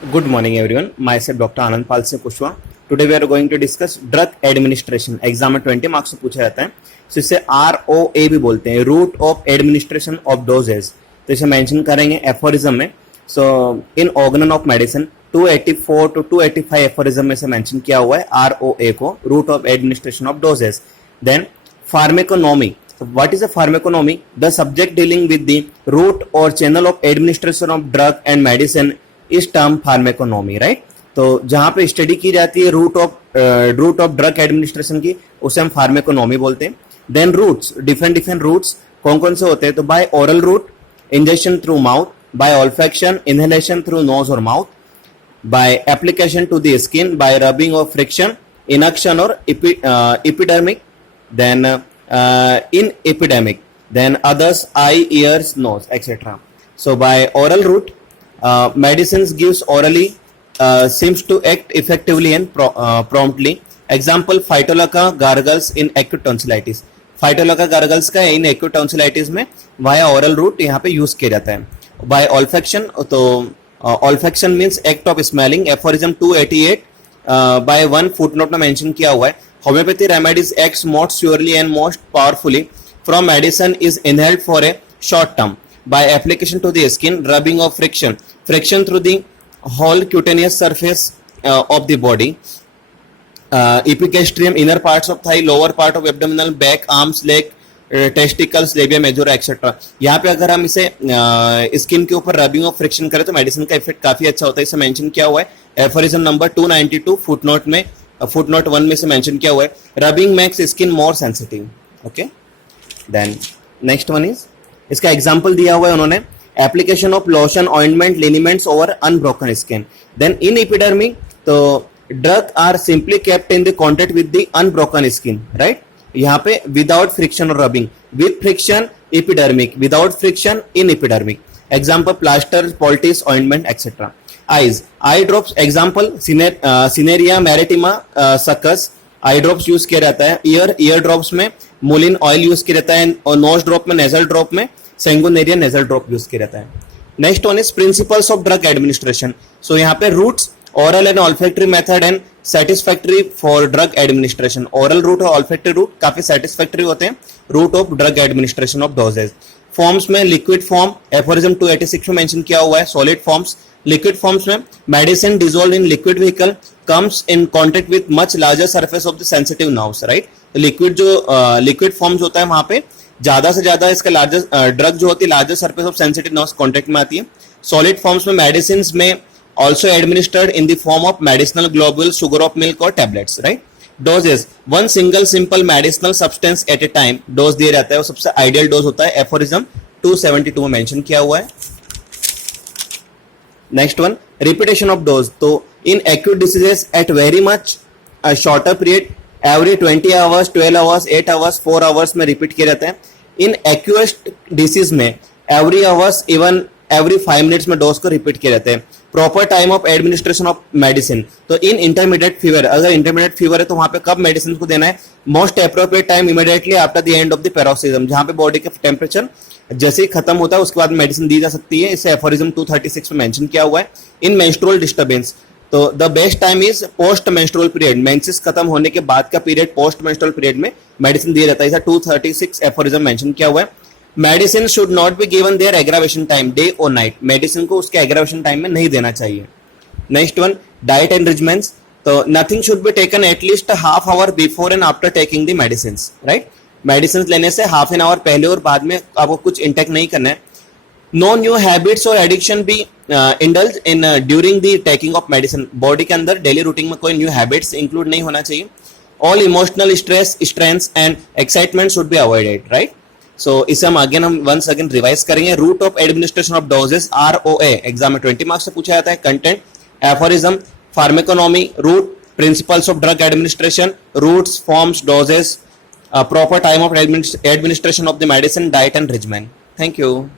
Good morning, everyone. Myself Dr. Anand Palse Kushwa. Today we are going to discuss drug administration. Exam में 20 marks से पूछा जाता है, तो इसे ROA भी बोलते हैं, route of administration of doses. तो इसे मेंशन करेंगे एफोरिज्म में. So in Organon of medicine 284 to 285 aphorism में से मेंशन किया हुआ है ROA को, route of administration of doses. Then pharmaconomy. So what is a pharmaconomy? The subject dealing with the route or channel of administration of drug and medicine is term pharmaconomy, right? तो जहां पे study की जाती है root of drug administration की, उसे हम फार्मेकोनॉमी बोलते हैं. देन रूट्स, डिफरेंट रूट्स कौन कौन से होते हैं? तो by oral route, injection through mouth, by olfaction, inhalation through nose और mouth, by application to the skin, by rubbing और फ्रिक्शन, इनक्शन और epidermic, then in epidemic, then others eye, ears, nose, etc. So by oral route, medicines gives orally seems to act effectively and promptly. Example, Phytolacca gargles in acute tonsillitis. Phytolacca gargles का इन acute tonsillitis में via oral route यहाँ पे use किया जाता है. By olfaction, तो olfaction means act of smelling. Aphorism 288 by one footnote में mention किया हुआ है. Homeopathy remedies acts most surely and most powerfully from medicine is inhaled for a short term by application to the skin, rubbing of friction through the whole cutaneous surface of the body, epigastrium, inner parts of thigh, lower part of abdominal, back, arms, leg, testicles, labia majora etcetera. यहाँ पे अगर हम इसे skin के ऊपर rubbing of friction करें तो medicine का इफेक्ट काफी अच्छा होता है. इसे मेंशन किया हुआ है एफोरिज्म नंबर 292 फुटनोट 1 में से मेंशन किया हुआ है. Rubbing makes skin more sensitive. Okay, then next one is, इसका एग्जांपल दिया हुआ है उन्होंने, application of lotion, ointment, liniments over unbroken skin. Then in epidermic, तो drug are simply kept in the contact with the unbroken skin, right. यहाँ पे without friction और rubbing, with friction epidermic, without friction in epidermic. Example plaster, poultice, ointment etcetera. Eyes, eye drops, example cineraria maritima succus, eye drops use किया जाता है. Ear drops में मोलिन oil use किया जाता है, और नोज ड्रॉप में, नेजल ड्रॉप में सेंगोनेरिया नेजल ड्रॉप यूज किया जाता है. Next one is principles of drug administration. So यहाँ पे routes, oral and olfactory method and satisfactory for drug administration. oral route और olfactory route काफी satisfactory होते हैं route of drug administration of doses. forms में liquid form, aphorism 286 में mention किया हुआ है. solid forms, liquid forms में medicine dissolved in liquid vehicle comes in contact with much larger surface of the sensitive nerves, right. liquid जो liquid forms होता है वहां पे ज्यादा से ज्यादा इसका लार्जर ड्रग जो होती है larger surface of sensitive nerves contact में आती है. सॉलिड फॉर्म्स में मेडिसिन में also administered in the form of medicinal globules, sugar of milk or tablets, right. doses, one single simple medicinal substance at a time dose दिया जाता है, वो सबसे आइडियल डोज होता है. एफोरिज्म 272 में मेंशन किया हुआ है. Next one, repetition of dose. तो in acute diseases at very much shorter period, every 20 hours, 12 hours, 8 hours, 4 hours में रिपीट किया जाता है. इन एक्यूट डिसीज में every hours, even every 5 minutes में डोज को रिपीट किया जाता है. Proper time of administration of medicine. तो इन इंटरमीडिएट फीवर, अगर इंटरमीडिएट फीवर है तो वहां पे कब मेडिसिन को देना है? Most appropriate time immediately after the end of the paroxysm, जहां पे बॉडी का टेम्परेचर जैसे ही खत्म होता है उसके बाद मेडिसिन दी जा सकती है. इसे एफोरिज्म 236 में मेंशन किया हुआ है. इन मेंस्ट्रुअल डिस्टर्बेंस, तो the best time is post menstrual period, menses खत्म होने के बाद का पीरियड पोस्ट मेंस्ट्रुअल पीरियड में मेडिसिन दिया जाता है. इसे 236 एफोरिज्म मेंशन किया हुआ है. Medicine should not be given their aggravation time, day और नाइट. मेडिसिन को उसके एग्रावेशन टाइम में नहीं देना चाहिए. Next one, diet and regimens. तो nothing should be taken at least half hour before and after taking the medicine, right. Medicine लेने से हाफ एन आवर पहले और बाद में आपको कुछ इंटेक नहीं करना है. नो न्यू हैबिट्स और addiction be indulge in during the taking of medicine. Body के अंदर डेली रूटीन में कोई न्यू हैबिट्स इंक्लूड नहीं होना चाहिए. All emotional stress, strains and excitement should be avoided, right. So इसे हम वंस अगेन रिवाइज करेंगे. Route of administration of doses ROA, exam में 20 मार्क्स से पूछा जाता है. Content, aphorism, pharmaconomy, route, principles of drug administration, routes, forms, doses, proper time of administration of the medicine, diet and regimen. Thank you.